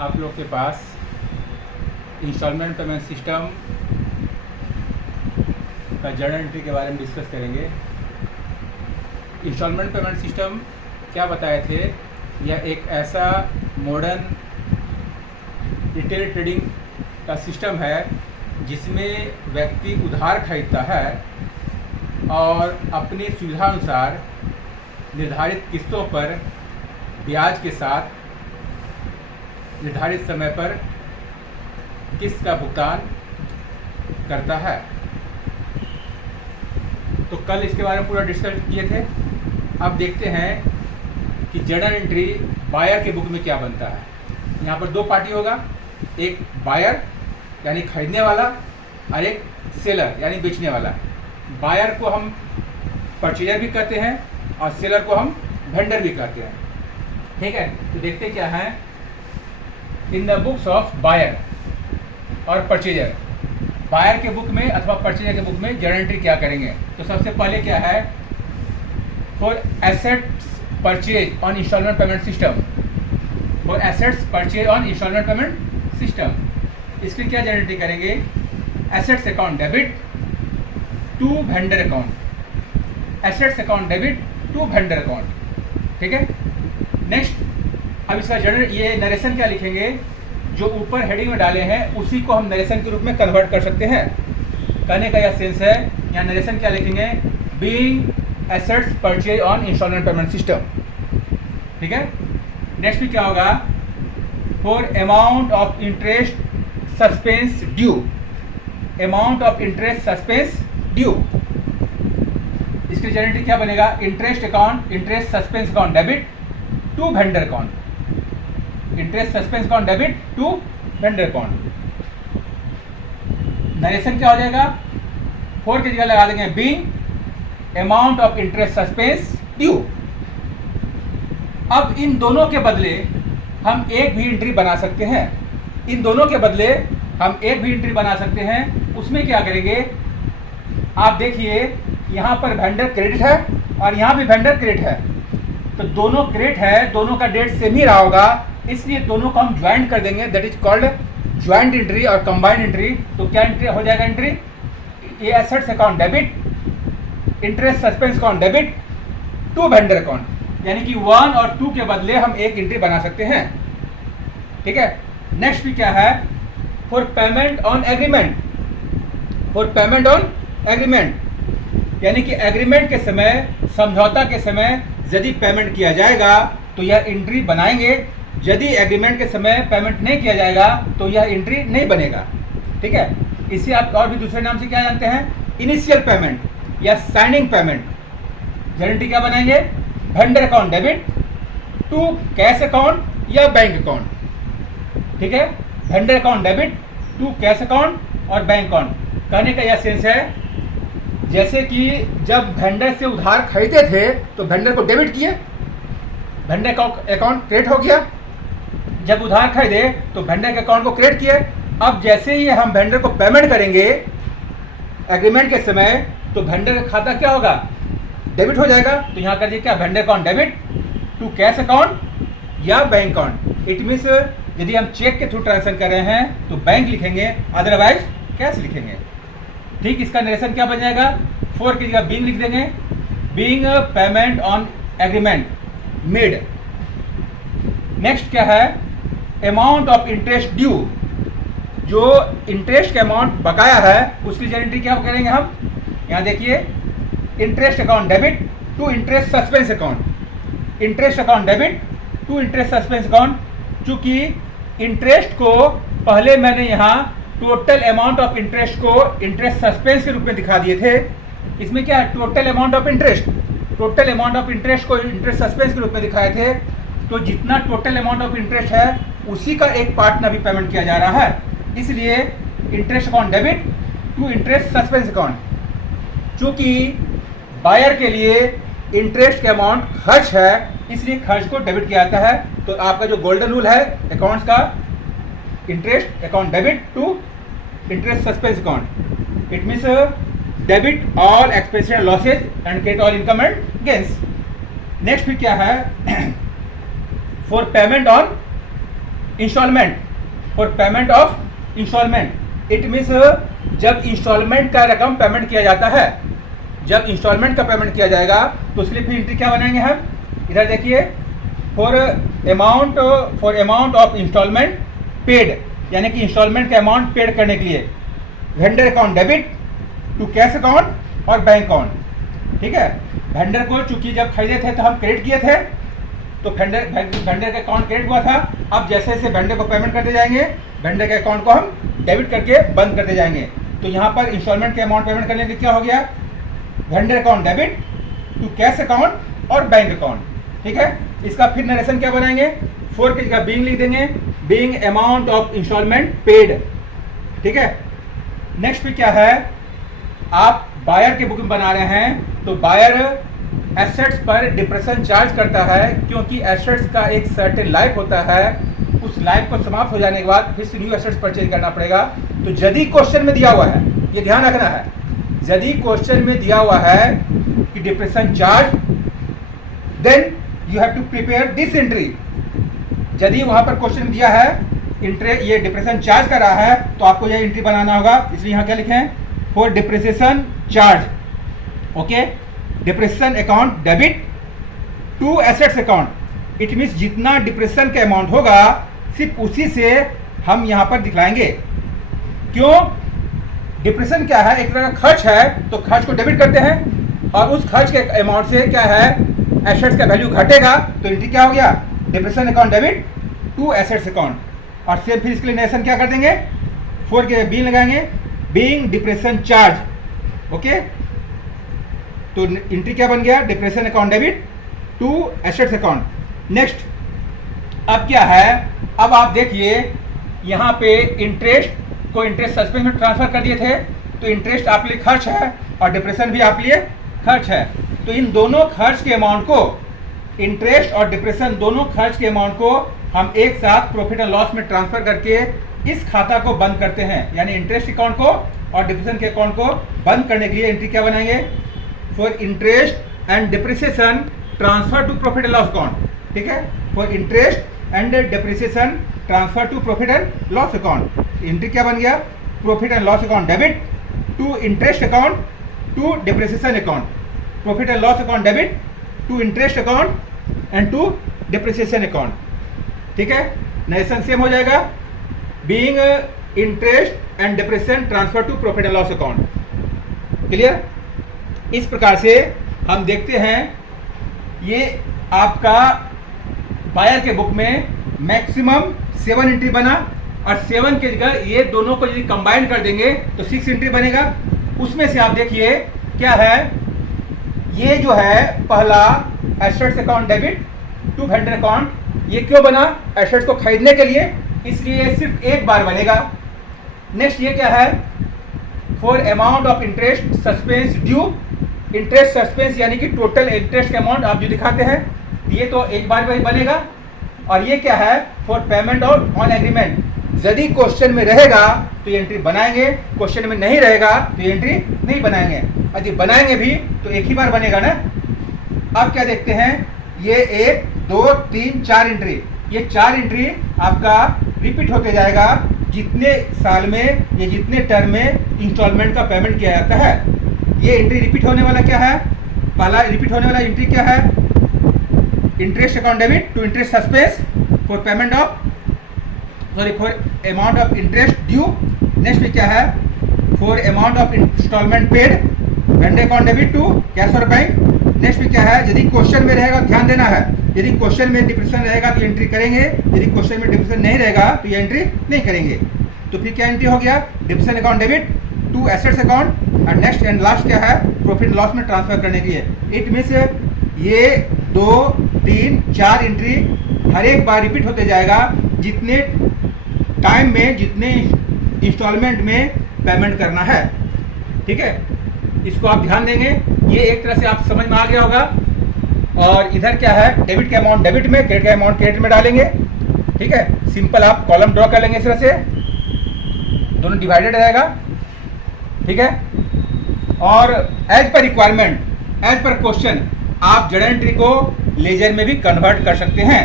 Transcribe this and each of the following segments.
आप लोग के पास इंस्टॉलमेंट पेमेंट सिस्टम का जर्नल एंट्री के बारे में डिस्कस करेंगे। इंस्टॉलमेंट पेमेंट सिस्टम क्या बताए थे, यह एक ऐसा मॉडर्न रिटेल ट्रेडिंग का सिस्टम है जिसमें व्यक्ति उधार खरीदता है और अपनी सुविधा अनुसार निर्धारित किस्तों पर ब्याज के साथ निर्धारित समय पर किस्त का भुगतान करता है। तो कल इसके बारे में पूरा डिस्कस किए थे। अब देखते हैं कि जर्नल एंट्री बायर के बुक में क्या बनता है। यहाँ पर दो पार्टी होगा, एक बायर यानी खरीदने वाला और एक सेलर यानी बेचने वाला। बायर को हम परचेजर भी कहते हैं और सेलर को हम वेंडर भी कहते हैं। ठीक है, तो देखते क्या है in the books of buyer और परचेजर। बायर के बुक में अथवा परचेजर के बुक में जर्नल एंट्री क्या करेंगे। तो सबसे पहले क्या है, for assets purchase on instalment payment system, for assets purchase on instalment payment system, इसके क्या जर्नल एंट्री करेंगे। Assets account debit to vendor account, assets account debit to vendor account. ठीक है, नेक्स्ट अब इसका जर्नल ये नरेशन क्या लिखेंगे, जो ऊपर हेडिंग में डाले हैं उसी को हम नरेशन के रूप में कन्वर्ट कर सकते हैं। कहने का यह सेंस है, यहाँ नरेशन क्या लिखेंगे, being assets purchase on instalment payment system. ठीक है, नेक्स्ट भी क्या होगा, for amount of interest suspense due, amount of interest suspense due, इसकी जर्नल क्या बनेगा, interest account interest suspense account debit to vendor account, interest suspense account debit to vendor account. Narration क्या हो जाएगा, फोर की जगह लगा देंगे being amount of interest suspense due. अब इन दोनों के बदले हम एक भी एंट्री बना सकते हैं, इन दोनों के बदले हम एक भी एंट्री बना सकते हैं। उसमें क्या करेंगे, आप देखिए यहाँ पर वेंडर क्रेडिट है और यहाँ भी वेंडर क्रेडिट है, तो दोनों क्रेडिट है, दोनों का डेट सेम ही रहा होगा, इसलिए दोनों को हम ज्वाइंट कर देंगे, that is called joint entry और कंबाइंड एंट्री। तो क्या एंट्री हो जाएगा, एंट्री ये assets account debit interest suspense account debit to vendor account, यानी कि 1 और 2 के बदले हम एक एंट्री बना सकते हैं। ठीक है, नेक्स्ट भी क्या है, for payment on agreement, for payment on agreement, यानी कि एग्रीमेंट के समय, समझौता के समय यदि पेमेंट किया जाएगा तो यह एंट्री बनाएंगे, यदि एग्रीमेंट के समय पेमेंट नहीं किया जाएगा तो यह एंट्री नहीं बनेगा। ठीक है, इसे आप और भी दूसरे नाम से क्या जानते हैं, इनिशियल पेमेंट या साइनिंग पेमेंट। जर्नल क्या बनाएंगे, vendor account debit to cash account या बैंक अकाउंट। ठीक है, vendor account debit to cash account और बैंक अकाउंट। कहने का यह सेंस है, जैसे कि जब वेंडर से उधार खरीदे थे तो वेंडर को डेबिट किए, वेंडर का अकाउंट क्रेडिट हो गया, जब उधार खरीदे तो वेंडर के अकाउंट को क्रेडिट किए। अब जैसे ही हम वेंडर को पेमेंट करेंगे एग्रीमेंट के समय, तो वेंडर का खाता क्या होगा, डेबिट हो जाएगा। तो यहाँ कर दिए क्या, vendor account debit to cash account या बैंक अकाउंट। इट मीन्स यदि हम चेक के थ्रू ट्रांजेक्शन कर रहे हैं तो बैंक लिखेंगे, अदरवाइज कैश लिखेंगे। ठीक, इसका नरेशन क्या बन जाएगा, 4 की जगह बीइंग लिख देंगे, being payment on agreement made. Next क्या है, अमाउंट ऑफ इंटरेस्ट ड्यू, जो इंटरेस्ट का अमाउंट बकाया है उसकी जर्नल क्या करेंगे हम। यहाँ देखिए, interest account debit to interest suspense account, interest account debit to interest suspense account. चूंकि इंटरेस्ट को पहले मैंने यहाँ टोटल अमाउंट ऑफ इंटरेस्ट को इंटरेस्ट सस्पेंस के रूप में दिखा दिए थे, इसमें क्या है, total amount of interest, total amount of interest को इंटरेस्ट सस्पेंस के रूप में दिखाए थे। तो जितना टोटल अमाउंट ऑफ इंटरेस्ट है उसी का एक पार्ट में अभी पेमेंट किया जा रहा है, इसलिए interest account debit to interest suspense account. चूंकि बायर के लिए इंटरेस्ट का अमाउंट खर्च है, इसलिए खर्च को डेबिट किया जाता है। तो आपका जो गोल्डन रूल है अकाउंट्स का, interest account debit to interest suspense account, it means debit all expenses and losses and credit all income and gains. Next भी क्या है, for payment on instalment, for payment of instalment. It means जब instalment का रकम payment किया जाता है, जब इंस्टॉलमेंट का पेमेंट किया जाएगा तो उसके लिए फिर एंट्री क्या बनाएंगे हम, इधर देखिए, for amount of instalment paid, यानी कि इंस्टॉलमेंट का अमाउंट पेड करने के लिए vendor account debit to cash account और बैंक अकाउंट। ठीक है, वेंडर को चूंकि जब खरीदे थे तो हम क्रेडिट किए थे, तो वेंडर का अकाउंट क्रेडिट हुआ था। अब जैसे जैसे वेंडर को पेमेंट करते जाएंगे, वेंडर के अकाउंट को हम डेबिट करके बंद करते जाएंगे। तो यहाँ पर इंस्टॉलमेंट के अमाउंट पेमेंट करने के क्या हो गया, vendor account debit to cash account और बैंक अकाउंट। ठीक है, इसका फिर नरेशन क्या बनाएंगे, 4 की जगह बीइंग लिख देंगे, being amount of instalment paid. ठीक है, नेक्स्ट पे क्या है, आप बायर की बुकिंग बना रहे हैं तो बायर एसेट्स पर डिप्रेशन चार्ज करता है, क्योंकि एसेट्स का एक सर्टेन लाइफ होता है, उस लाइफ को समाप्त हो जाने के बाद फिर से न्यू एसेट्स परचेज करना पड़ेगा। तो यदि क्वेश्चन में दिया हुआ है, ये ध्यान रखना है, यदि क्वेश्चन में दिया हुआ है कि depression charge, then you have to prepare this entry. यदि वहां पर क्वेश्चन दिया है ये डिप्रेशन चार्ज कर रहा है तो आपको यह एंट्री बनाना होगा। इसलिए यहाँ क्या लिखें, for depreciation charge, okay, depression account debit to assets account. It means जितना डिप्रेशन का अमाउंट होगा सिर्फ उसी से हम यहाँ पर दिखलाएंगे। क्यों, डिप्रेशन क्या है, एक तरह का खर्च है, तो खर्च को डेबिट करते हैं और उस खर्च के अमाउंट से क्या है, एसेट्स का वैल्यू घटेगा, तो एंट्री क्या हो गया, depression account debit to assets account. और सेम फिर इसके लिए नरेशन क्या कर देंगे, 4 के बी लगाएंगे, बीइंग डिप्रेशन चार्ज। ओके, तो एंट्री क्या बन गया, depression account debit to assets account. Next, अब क्या है, अब आप देखिए यहाँ पे इंटरेस्ट को इंटरेस्ट सस्पेंस में ट्रांसफर कर दिए थे, तो इंटरेस्ट आप लिए खर्च है और डिप्रेशन भी आप लिए खर्च है। तो इन दोनों खर्च के अमाउंट को, इंटरेस्ट और डिप्रेशन दोनों खर्च के अमाउंट को हम एक साथ प्रॉफिट एंड लॉस में ट्रांसफर करके इस खाता को बंद करते हैं। यानी इंटरेस्ट अकाउंट को और डिप्रेशन के अकाउंट को बंद करने के लिए एंट्री क्या बनाएंगे, for interest and depreciation transfer to profit and loss account. ठीक है, for interest and depreciation transfer to profit and loss account. Entry क्या बन गया, profit and loss account debit to interest account to depreciation account, profit and loss account debit to interest account and to depreciation account. ठीक है, narration same हो जाएगा, being interest and depression transfer to profit and loss account. Clear, इस प्रकार से हम देखते हैं ये आपका बायर के बुक में मैक्सिमम 7 एंट्री बना, और 7 के जगह ये दोनों को यदि कंबाइन कर देंगे तो 6 एंट्री बनेगा। उसमें से आप देखिए क्या है, ये जो है पहला assets account debit to vendor account, ये क्यों बना, एसेट्स को खरीदने के लिए, इसलिए सिर्फ एक बार बनेगा। नेक्स्ट ये क्या है, for amount of interest suspense due, interest suspense यानी कि टोटल इंटरेस्ट का अमाउंट आप जो दिखाते हैं, ये तो एक बार में ही बनेगा। और ये क्या है, for payment of on agreement, यदि क्वेश्चन में रहेगा तो ये एंट्री बनाएंगे, क्वेश्चन में नहीं रहेगा तो ये एंट्री नहीं बनाएंगे। यदि बनाएंगे भी तो एक ही बार बनेगा ना। अब क्या देखते हैं, ये 1 2 3 4 एंट्री, ये 4 एंट्री आपका रिपीट होते जाएगा जितने साल में या जितने टर्म में इंस्टॉलमेंट का पेमेंट किया जाता है। ये एंट्री रिपीट होने वाला क्या है, पहला रिपीट होने वाला एंट्री क्या है, interest account debit to interest suspense for payment of for amount of interest due. Next में क्या है, for amount of instalment paid vendor account debit to cash और बैंक। नेक्स्ट में क्या है, यदि क्वेश्चन में रहेगा ध्यान देना है, यदि क्वेश्चन में डिप्रेशन रहेगा तो एंट्री करेंगे, यदि क्वेश्चन में डिप्रेशन नहीं रहेगा तो ये एंट्री नहीं करेंगे। तो फिर क्या एंट्री हो गया, depression account debit to assets account, और नेक्स्ट एंड लास्ट क्या है, प्रॉफिट लॉस में ट्रांसफर करने के लिए। इट मीन्स ये 2 3 4 एंट्री हर एक बार रिपीट होते जाएगा जितने टाइम में, जितने इंस्टॉलमेंट में पेमेंट करना है। ठीक है, इसको आप ध्यान देंगे, ये एक तरह से आप समझ में आ गया होगा। और इधर क्या है, डेबिट का अमाउंट डेबिट में, क्रेडिट का अमाउंट क्रेडिट में डालेंगे। ठीक है, सिंपल आप कॉलम ड्रॉ कर लेंगे इस तरह से, दोनों डिवाइडेड रहेगा। ठीक है, और as per requirement, as per question आप जर्नल एंट्री को लेजर में भी कन्वर्ट कर सकते हैं।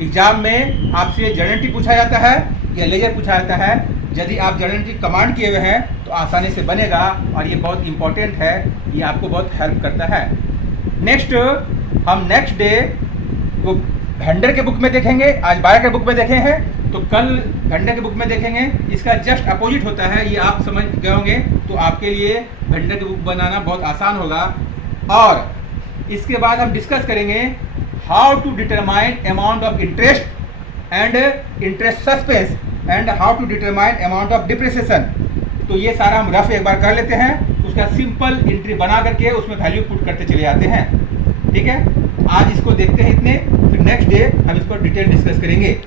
एग्जाम में आपसे जर्नल एंट्री पूछा जाता है या लेजर पूछा जाता है। यदि आप जर्नल एंट्री कमांड किए हुए हैं तो आसानी से बनेगा और ये बहुत इंपॉर्टेंट है, ये आपको बहुत हेल्प करता है। नेक्स्ट हम नेक्स्ट डे को वेंडर के बुक में देखेंगे। आज बायर के बुक में देखे हैं तो कल वेंडर के बुक में देखेंगे। इसका जस्ट अपोजिट होता है, ये आप समझ गए होंगे तो आपके लिए वेंडर की बुक बनाना बहुत आसान होगा। और इसके बाद हम डिस्कस करेंगे how to determine amount of interest and interest suspense and how to determine amount of depreciation. तो ये सारा हम रफ एक बार कर लेते हैं, उसका सिंपल एंट्री बना करके उसमें वैल्यू पुट करते चले जाते हैं। ठीक है, आज इसको देखते हैं इतने, फिर नेक्स्ट डे हम इस पर डिटेल डिस्कस करेंगे।